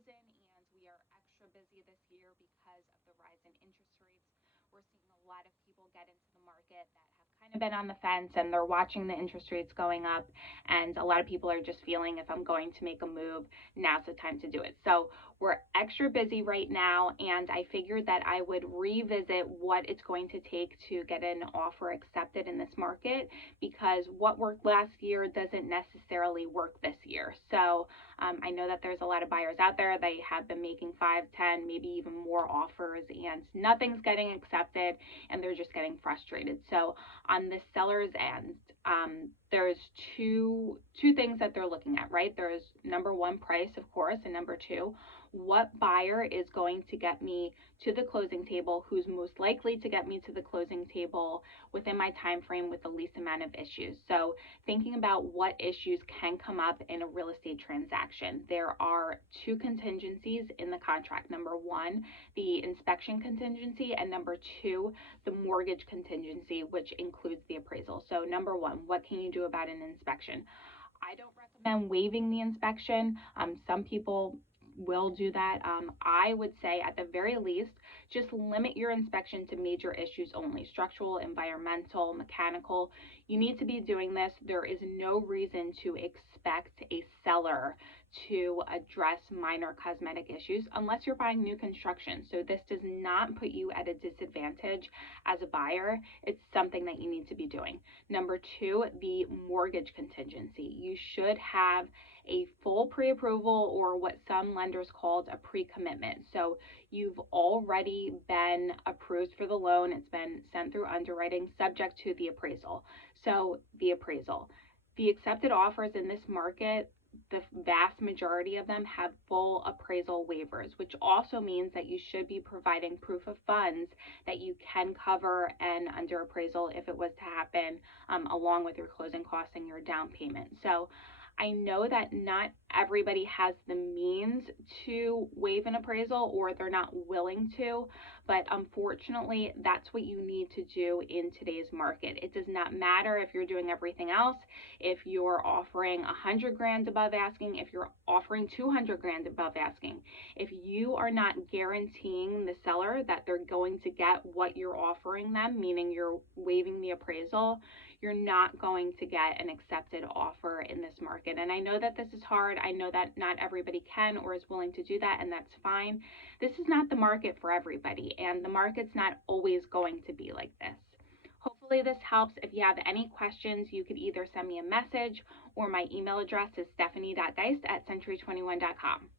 season and we are extra busy this year because of the rise in interest rates. We're seeing a lot of people get into the market that have kind of been on the fence and they're watching the interest rates going up. And a lot of people are just feeling if I'm going to make a move, now's the time to do it. So we're extra busy right now, and I figured that I would revisit what it's going to take to get an offer accepted in this market, because what worked last year doesn't necessarily work this year. So I know that there's a lot of buyers out there. They have been making 5, 10, maybe even more offers, and nothing's getting accepted, and they're just getting frustrated. So on the seller's end, there's two things that they're looking at, right? There's number one, price, of course, and number two, what buyer is going to get me to the closing table, who's most likely to get me to the closing table within my time frame with the least amount of issues. So thinking about what issues can come up in a real estate transaction. There are two contingencies in the contract. Number one, the inspection contingency, and number two, the mortgage contingency, which includes the appraisal. So number one, what can you do about an inspection? I don't recommend waiving the inspection. Some people will do that. I would say at the very least, just limit your inspection to major issues only: structural, environmental, mechanical. You need to be doing this. There is no reason to expect a seller to address minor cosmetic issues unless you're buying new construction. So this does not put you at a disadvantage as a buyer. It's something that you need to be doing. Number two, the mortgage contingency. You should have a full pre-approval, or what some lenders called a pre-commitment. So you've already been approved for the loan. It's been sent through underwriting subject to the appraisal. So the appraisal. The accepted offers in this market, the vast majority of them have full appraisal waivers, which also means that you should be providing proof of funds that you can cover an under appraisal if it was to happen, along with your closing costs and your down payment. So I know that not everybody has the means to waive an appraisal, or they're not willing to, but unfortunately, that's what you need to do in today's market. It does not matter if you're doing everything else, if you're offering 100 grand above asking, if you're offering 200 grand above asking. If you are not guaranteeing the seller that they're going to get what you're offering them, meaning you're waiving the appraisal, you're not going to get an accepted offer in this market. And I know that this is hard. I know that not everybody can or is willing to do that, and that's fine. This is not the market for everybody, and the market's not always going to be like this. Hopefully this helps. If you have any questions, you could either send me a message, or my email address is stephanie.geist@century21.com.